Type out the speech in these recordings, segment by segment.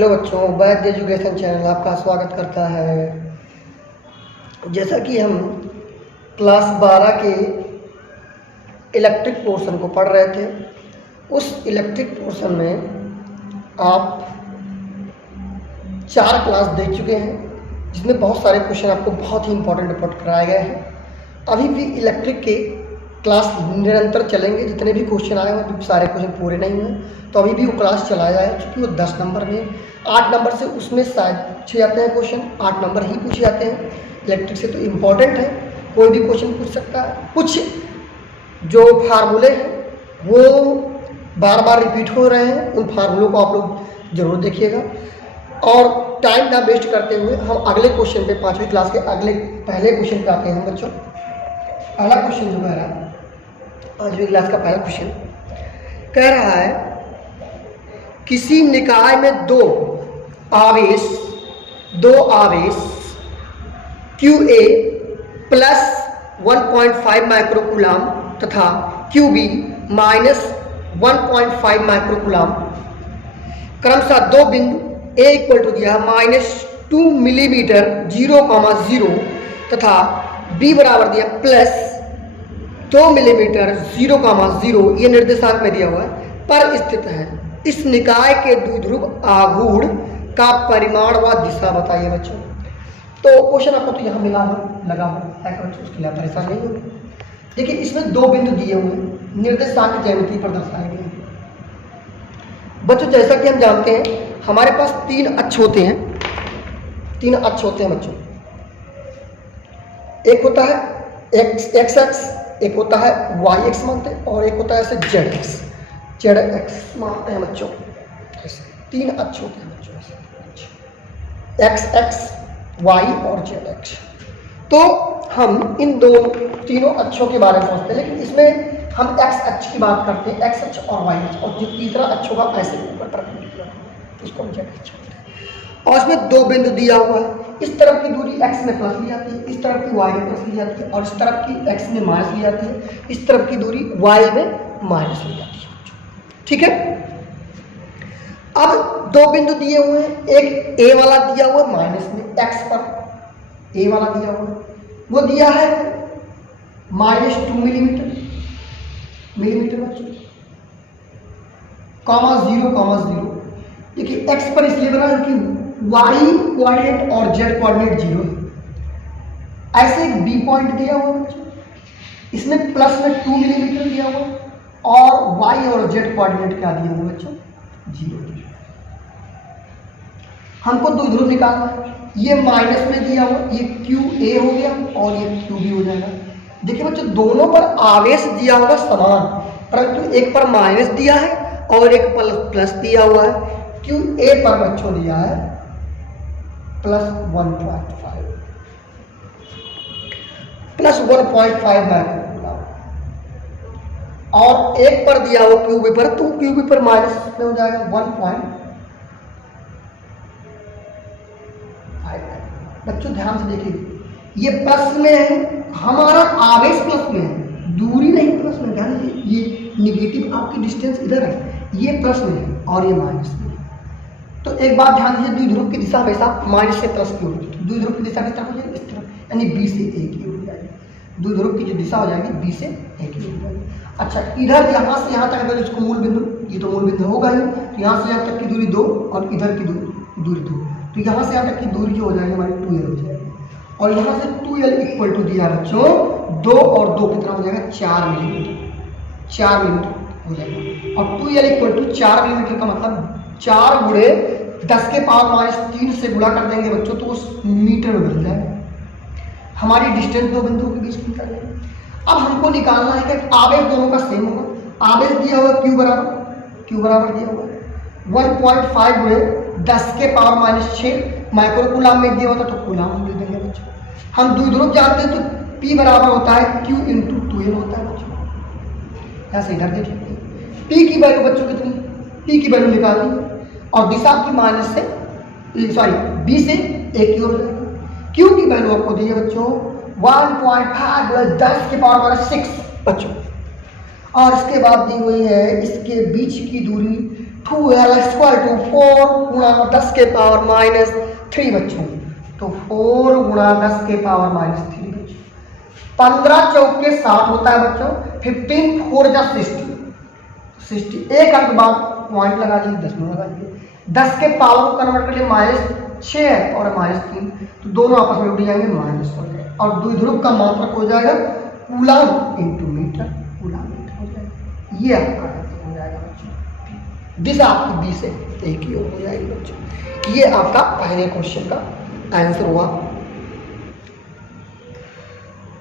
Hello बच्चों, वैद्य education channel आपका स्वागत करता है। जैसा कि हम क्लास 12 के इलेक्ट्रिक पोर्शन को पढ़ रहे थे, उस इलेक्ट्रिक पोर्शन में आप 4 क्लास देख चुके हैं, जिसमें बहुत सारे क्वेश्चन आपको बहुत ही इंपॉर्टेंट रिपोर्ट कराए गए हैं। अभी भी इलेक्ट्रिक के क्लास निरंतर चलेंगे। जितने भी क्वेश्चन आए हैं अभी सारे क्वेश्चन पूरे नहीं हुए, तो अभी भी वो क्लास चलाया जाए, क्योंकि वो 10 नंबर में 8 नंबर से उसमें शायद पूछे जाते हैं क्वेश्चन, 8 नंबर ही पूछे जाते हैं। इलेक्ट्रिक से तो इम्पॉर्टेंट है, कोई भी क्वेश्चन पूछ सकता है। कुछ जो फार्मूले हैं वो बार बार रिपीट हो रहे हैं, उन फार्मूलों को आप लोग जरूर देखिएगा। और टाइम ना वेस्ट करते हुए हम अगले क्वेश्चन पे, 5वीं क्लास के पहले क्वेश्चन पे आते हैं बच्चों। पहला क्वेश्चन जो कह रहा है, 5वीं क्लास का पहला क्वेश्चन कह रहा है, किसी निकाय में दो आवेश QA प्लस 1.5 माइक्रोकूलाम तथा QB माइनस 1.5 माइक्रोकूलाम क्रमशः दो बिंदु A इक्वल टू दिया -2 मिलीमीटर 0,0 तथा B बराबर दिया प्लस 2 मिलीमीटर 0,0, ये निर्देशांक में दिया हुआ है, पर स्थित है। इस निकाय के द्विध्रुव आघूर्ण का परिमाण व दिशा बताइए बच्चों। तो क्वेश्चन आपको तो यहाँ मिला लगा हुआ है बच्चों, उसके लिए परेशान नहीं होंगे। देखिए, इसमें 2 बिंदु दिए हुए हैं, निर्देशांक ज्यामिति पर दर्शाए गए हैं बच्चों। जैसा कि हम जानते हैं, हमारे पास 3 अक्ष होते हैं, 3 अक्ष होते हैं बच्चों। एक होता है x अक्ष, एक होता है y एक्स मानते हैं, और एक होता है ऐसे z एक्स मानते हैं बच्चों। ऐसे 3 अक्ष होते हैं बच्चों, ऐसे x एक्स, y और z एक्स। तो हम इन तीनों अक्षों के बारे में समझते हैं, लेकिन इसमें हम x अक्ष की बात करते हैं, x अक्ष और y अक्ष, और जो तीसरा अक्ष होगा ऐसे ऊपर परपेंडिकुलर, उसको हम z अक्ष बोलते हैं। और इसमें 2 बिंदु दिया हुआ है, इस तरफ की दूरी x में प्लस ली जाती है, इस तरफ की y में प्लस ली जाती है, और इस तरफ की x में माइनस ली जाती है, इस तरफ की दूरी y में माइनस ली जाती है। ठीक है, अब 2 बिंदु दिए हुए हैं, एक A वाला दिया हुआ है माइनस में, x पर A वाला दिया हुआ है, वो दिया है -2 मिलीमीटर बच्चों, (0,0). देखिए, x पर इसलिए बना क्योंकि y कोऑर्डिनेट और z कोऑर्डिनेट 0 है। ऐसे एक B पॉइंट दिया हुआ बच्चों, इसमें प्लस में 2 मिलीमीटर दिया हुआ, और y और z कोऑर्डिनेट क्या दिया हुआ बच्चों, 0 दिया। हमको द्विध्रुव निकालना है, ये माइनस में दिया हुआ, ये QA हो गया और ये QB हो जाएगा। देखिए बच्चों, दोनों पर आवेश दिया होगा समान, परंतु एक पर माइनस दिया है और एक पर प्लस दिया हुआ है। QA पर बच्चों दिया है प्लस 1.5 माइक्रोकूलाम, और एक पर दिया हो QB पर, तो QB पर माइनस में हो जाएगा 1.5। बच्चों ध्यान से देखिए, ये प्लस में है, हमारा आवेश प्लस में है, दूरी नहीं प्लस में। ध्यान दीजिए, ये निगेटिव आपकी डिस्टेंस इधर है, ये प्लस में है और ये माइनस में है। तो एक बात ध्यान दीजिए, द्विध्रुव की दिशा हमेशा माइनस से प्लस की होगी, तो द्विध्रुव की दिशा किस तरफ हो जाएगी, इस तरफ, यानी B से A की हो जाएगी। द्विध्रुव की जो दिशा हो जाएगी B से A की हो जाएगी। अच्छा, इधर यहाँ से यहाँ तक अगर इसको मूल बिंदु, ये तो मूल बिंदु होगा ही, तो यहाँ से यहाँ तक की दूरी 2 और इधर की दूरी 2, तो यहाँ से यहाँ तक की दूरी जो हो जाएगी हमारी 2L हो जाएगी। और यहाँ से 2L इक्वल टू दिया बच्चों 2 और 2 कितना हो जाएगा, 4 मिलीमीटर, 4 मिलीमीटर हो जाएगा। और 2L इक्वल टू 4 मिलीमीटर का मतलब 4 गुणे 10 के पावर -3 से गुणा कर देंगे बच्चों, तो उस मीटर में बदल जाएगा। हमारी डिस्टेंस 2 बिंदुओं के बीच की निकाल लेंगे। अब हमको निकालना है कि आवेश दोनों का सेम होगा। आवेश दिया हुआ Q बराबर दिया हुआ 1.5 गुणे 10 के पावर -6 माइक्रोकूलाम में दिया होता, तो कूलाम में दे देंगे बच्चों। हम द्विध्रुव जानते हैं, तो P बराबर होता है Q × 2L होता है बच्चों। ऐसे इधर देखिए, P की वैल्यू बच्चों कितनी, P की वैल्यू निकाल दी, और दिशा की माइनस से B से A की ओर जाएगी। Q की वैल्यू आपको दी है बच्चों 1.5 10 के पावर -6 बच्चों, और इसके बाद दी हुई है इसके बीच की दूरी 2l² 4 गुणा 10 के पावर माइनस 3 बच्चों। तो 4 गुणा 10 के पावर माइनस 3 बच्चों। 15 चौके 60 होता है बच्चों। 15 4 जा 60। एक अंक बाद पॉइंट लगा लीजिए, 10 में लगा लीजिए। 10 के पावर को कन्वर्ट कर लिए -6 और -3, तो दोनों आपस में उठ जाएंगे, माइनस हो जाएगा। और द्विध्रुव का मात्रक हो जाएगा coulomb into metre, coulomb metre हो जाएगा। ये आपका आंसर हो जाएगा बच्चों। दिशा आपकी बी से एक ही हो जाएगी बच्चों। ये आपका पहले क्वेश्चन का आंसर हुआ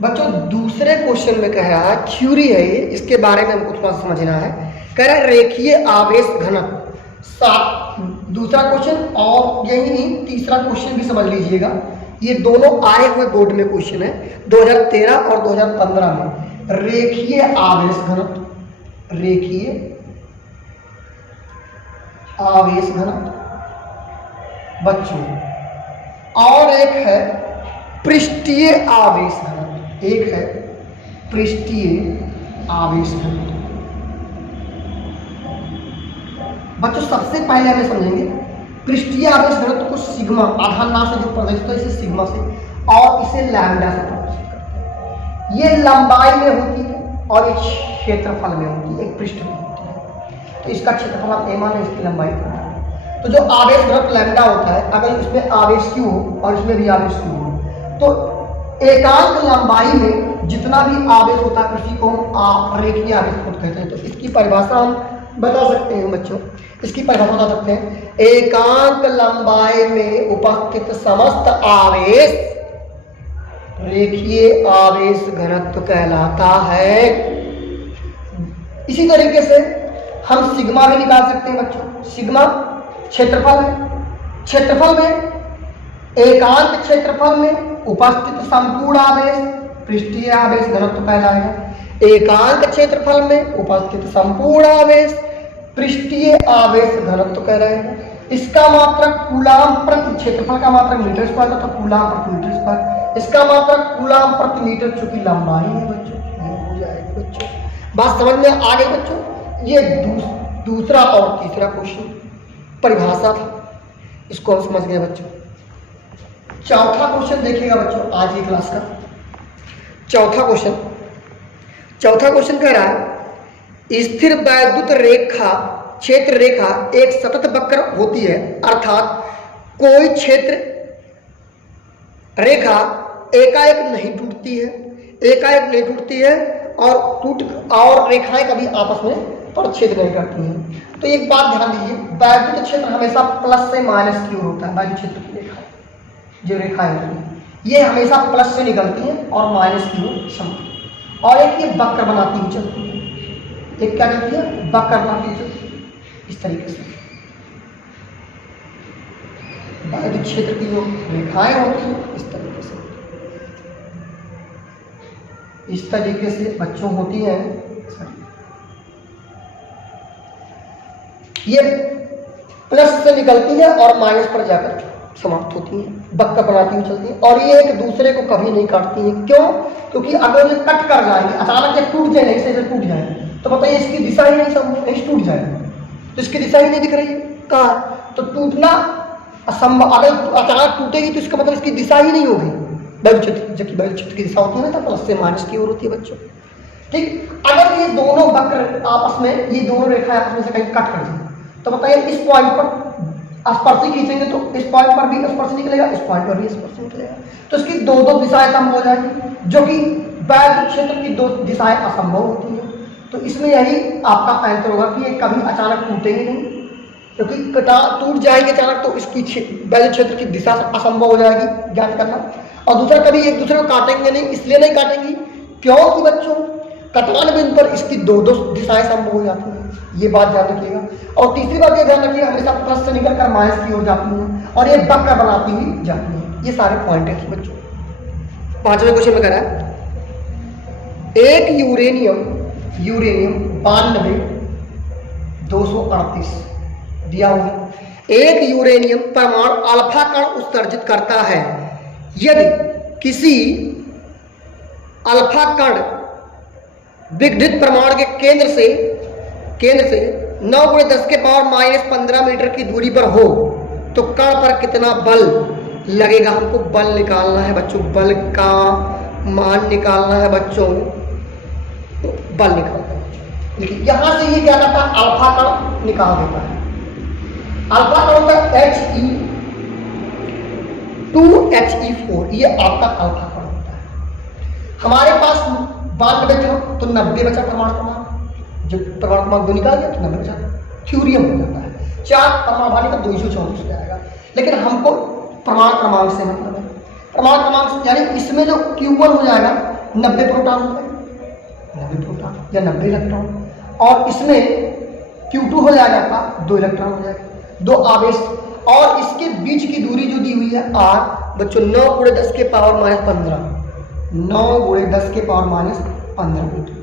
बच्चों। दूसरे क्वेश्चन में कह रहा है, थ्योरी है ये, इसके बारे में हमको थोड़ा समझना है। कह रहा है रेखीय आवेश घनत्व। दूसरा क्वेश्चन और यही नहीं, तीसरा क्वेश्चन भी समझ लीजिएगा। ये दोनों आए हुए बोर्ड में क्वेश्चन है 2013 और 2015 में। रेखीय आवेश घनत्व, रेखीय आवेश घनत्व बच्चों, और एक है पृष्ठीय आवेश घनत्व, एक है पृष्ठीय आवेश घनत्व। बच्चों सबसे पहले हमें समझेंगे पृष्ठीय आवेश घनत्व को सिग्मा, आधार नाम से जो प्रदर्शित होता है इसे सिग्मा से, और इसे लैम्डा से प्रदर्शित करते हैं। ये लंबाई में होती है और एक क्षेत्रफल में होती है, एक पृष्ठ में होती है। तो इसका क्षेत्रफल आप a माने, इसकी लंबाई है। तो जो आवेश घनत्व लैम्डा होता है, अगर इसमें आवेश q हो और इसमें भी आवेश q हो, तो एकांक लंबाई में जितना भी आवेश होता है उसी को हम रेखीय आवेश घनत्व कहते हैं। तो इसकी परिभाषा हम बता सकते हैं बच्चों, इसकी परिभाषा बता सकते हैं। एकांक लंबाई में उपस्थित समस्त आवेश रेखीय आवेश घनत्व कहलाता है। इसी तरीके से हम सिग्मा भी निकाल सकते हैं बच्चों। सिग्मा क्षेत्रफल है, क्षेत्रफल में एकांक क्षेत्रफल में उपस्थित संपूर्ण आवेश पृष्ठीय आवेश घनत्व कहलाएगा। एकांक क्षेत्रफल में उपस्थित संपूर्ण आवेश पृष्ठीय आवेश घनत्व कहलाएगा। इसका मात्रक कूलाम प्रति, क्षेत्रफल का मात्रक मीटर स्क्वायर था, कूलाम प्रति मीटर स्क्वायर। इसका मात्रक कूलाम प्रति मीटर, चूंकि लंबाई है बच्चों, ये हो जाएगा बच्चों। बात समझ में आ गई बच्चों। ये दूसरा और तीसरा क्वेश्चन परिभाषा था, इसको हम समझ गए बच्चों। चौथा क्वेश्चन देखिएगा बच्चों, आज की क्लास का चौथा क्वेश्चन कह रहा है स्थिर वैद्युत रेखा, क्षेत्र रेखा एक सतत वक्र होती है, अर्थात कोई क्षेत्र रेखा एकाएक नहीं टूटती है, और रेखाएं कभी आपस में परछेद नहीं करती हैं। तो एक बात ध्यान दीजिए, वैद्युत क्षेत्र हमेशा प्लस से माइनस की ओर होता है। वैद्युत क्षेत्र की रेखा, जो रेखाएं होती हैं ये हमेशा प्लस से निकलती हैं और माइनस की ओर चलती है। और एक ये वक्र बनाती हुई चलती है, एक क्या करती है, वक्र बनाती है इस तरीके से। वैद्युत क्षेत्र की जो रेखाएं होती हैं इस तरीके से बच्चों होती हैं। ये प्लस से निकलती है और माइनस पर जाकर समाप्त होती हैं, वक्र बनाती हुई चलती हैं, और ये एक दूसरे को कभी नहीं काटती हैं। क्यों? क्योंकि अगर ये कट कर जाएंगे, अचानक ये टूट जाए, ऐसे टूट जाए, तो बताइए इसकी दिशा ही नहीं टूट जाएगी, तो इसकी दिशा ही नहीं दिख रही है कहाँ, तो टूटना असंभव। अगर अचानक टूटेगी तो इसका मतलब इसकी दिशा ही नहीं होगी वैद्युत क्षेत्र, जबकि वैद्युत क्षेत्र की दिशा होती है ना, तो प्लस से माइनस की ओर होती है बच्चों। ठीक, अगर ये दोनों वक्र आपस में, ये दोनों रेखाएं आपस में से कहीं कट कर जाए, तो बताइए इस पॉइंट पर स्पर्शी खींचेंगे तो इस पॉइंट पर भी स्पर्श निकलेगा, इस पॉइंट पर भी स्पर्श निकलेगा, तो इसकी दो दिशाएं असंभव हो जाएंगी, जो कि वैद्युत क्षेत्र की दो दिशाएं असंभव होती हैं। तो इसमें यही आपका आंसर होगा कि ये कभी अचानक टूटेंगे नहीं, क्योंकि टूट जाएंगे अचानक तो इसकी वैद्युत क्षेत्र की दिशा असंभव हो जाएगी ज्ञात करना। और दूसरा, कभी एक दूसरे को काटेंगे नहीं, इसलिए नहीं काटेंगी क्योंकि बच्चों कटान बिंदु पर इसकी दो दिशाएं संभव हो जाती हैं, ये बात ध्यान रखिएगा। और तीसरी बात ये ध्यान रखिएगा, हमेशा प्लस से निकलकर माइनस की ओर जाती हैं और ये वक्र बनाती हुई जाती हैं। ये सारे पॉइंट है बच्चों। पांचवें क्वेश्चन में कह रहा है एक यूरेनियम 92 238 दिया हुआ, एक यूरेनियम परमाणु अल्फा कण उत्सर्जित करता है। यदि किसी अल्फा कण विघटित परमाणु के केंद्र से 9 गुणे 10 के पावर माइनस 15 मीटर की दूरी पर हो तो कण पर कितना बल लगेगा। हमको बल निकालना है बच्चों, बल का मान निकालना है बच्चों, तो बल निकालना है। देखिए यहां से ये क्या करता है, अल्फा कण निकाल देता है। अल्फा कण होता है He2He4, ये आपका अल्फा कण होता है। हमारे पास 92 था तो 90 बचा परमाणु क्रमांक, जब परमाणु क्रमांक 2 निकाल दिया तो 90 बचा, थ्योरियम हो जाता है। 4 परमाणु भारी का 234 हो जाएगा। लेकिन हमको परमाणु क्रमांक से मतलब है, परमाणु क्रमांक यानी इसमें जो Q1 हो जाएगा 90 प्रोटॉन हो जाएगा, 90 प्रोटॉन या 90 इलेक्ट्रॉन, और इसमें Q2 हो जाएगा आपका 2 इलेक्ट्रॉन हो जाएगा, 2 आवेश, और इसके बीच की दूरी जो दी हुई है r बच्चों 9 गुणे 10 के पावर माइनस 15, 9 गुणे 10 के पावर माइनस 15 मीटर,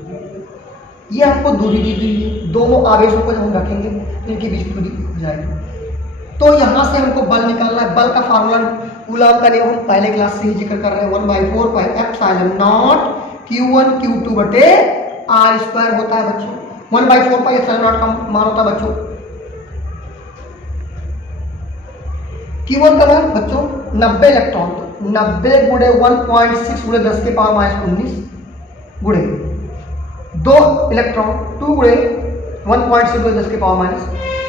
ये हमको दूरी दी हुई है। दोनों आवेशों को जब हम रखेंगे तो इनके बीच दूरी हो जाएगी। तो यहाँ से हमको बल निकालना है। बल का फार्मूला कूलॉम का नियम हम पहले क्लास से ही जिक्र कर रहे हैं, 1/4 pi epsilon not Q1 Q2 बटे R स्क्वायर होता है बच्चों। 1/4 पाई एप्सिलॉन नॉट का मान होता है बच्चों Q1 का मान बच्चों 90 इलेक्ट्रॉन, तो 90 गुणे 1.6 गुणे 10 के पावर माइनस 19 गुणे 2 इलेक्ट्रॉन 2 गुणे 1.6 गुणे 10 के पावर माइनस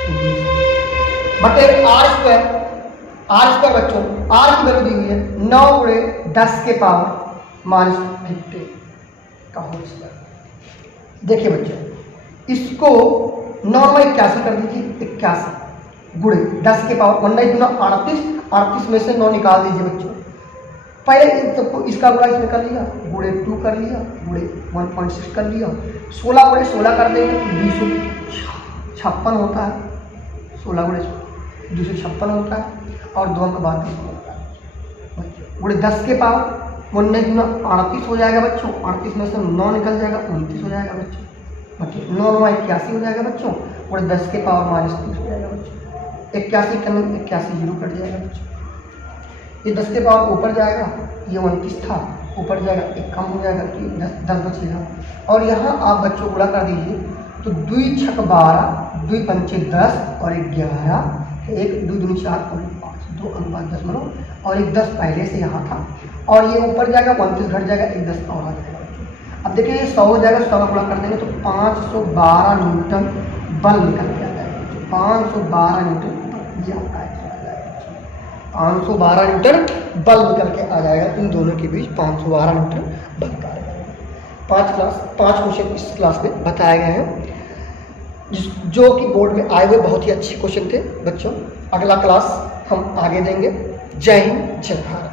19 बटे R स्क्वायर बच्चों, R की वैल्यू दी हुई है 9 गुणे 10 के पावर माइनस 50 का होल स्क्वायर। देखिए बच्चों इसको 9 में 81 कर दीजिए, 81 गुणे 10 के पावर 19 गुना 38, 38 में से 9 निकाल दीजिए बच्चों। पहले सबको इसका गुणा इसमें कर लिया, गुणे 2 कर लिया, गुणे 1.6 कर लिया, 16 गुणे 16 कर देंगे तो 256 होता है, 16 गुणे 256 होता है, और 2 के बाद 20 होता है। गुणे 10 के पावर 19 गुना 38 हो जाएगा बच्चों, 38 में से 9 निकल जाएगा 29 हो जाएगा बच्चों। 9 9 81 हो जाएगा बच्चों, गुणे 10 के पावर माइनस 30 हो जाएगा बच्चों। 81 का 81 जीरो कट जाएगा बच्चों। ये 10 के पावर ऊपर जाएगा, ये 29 था ऊपर जाएगा, एक कम हो जाएगा तो 10 बचेगा। और यहाँ आप बच्चों गुणा कर दीजिए तो 2 छक 12, 2 पंचे 10 और 11, 1 2 दूनी 4 और 5, 2 अनुपात 10 बनो, और एक 10 पहले से यहाँ था, और ये ऊपर जाएगा 29 घट जाएगा, एक 10 और आ जाएगा बच्चों। अब देखिए ये 100 हो जाएगा, 100 का गुणा कर देंगे तो 512 न्यूटन बल निकल के आ जाएगा बच्चों। 512 न्यूटन ये आपका आंसर आ जाएगा बच्चों। 512 न्यूटन बल निकल के आ जाएगा, इन दोनों के बीच 512 न्यूटन बल का आ जाएगा। 5 क्वेश्चन इस क्लास में बताए गए हैं जो कि बोर्ड में आए हुए बहुत ही अच्छे क्वेश्चन थे बच्चों। अगला क्लास हम आगे देंगे। जय हिंद, जय भारत।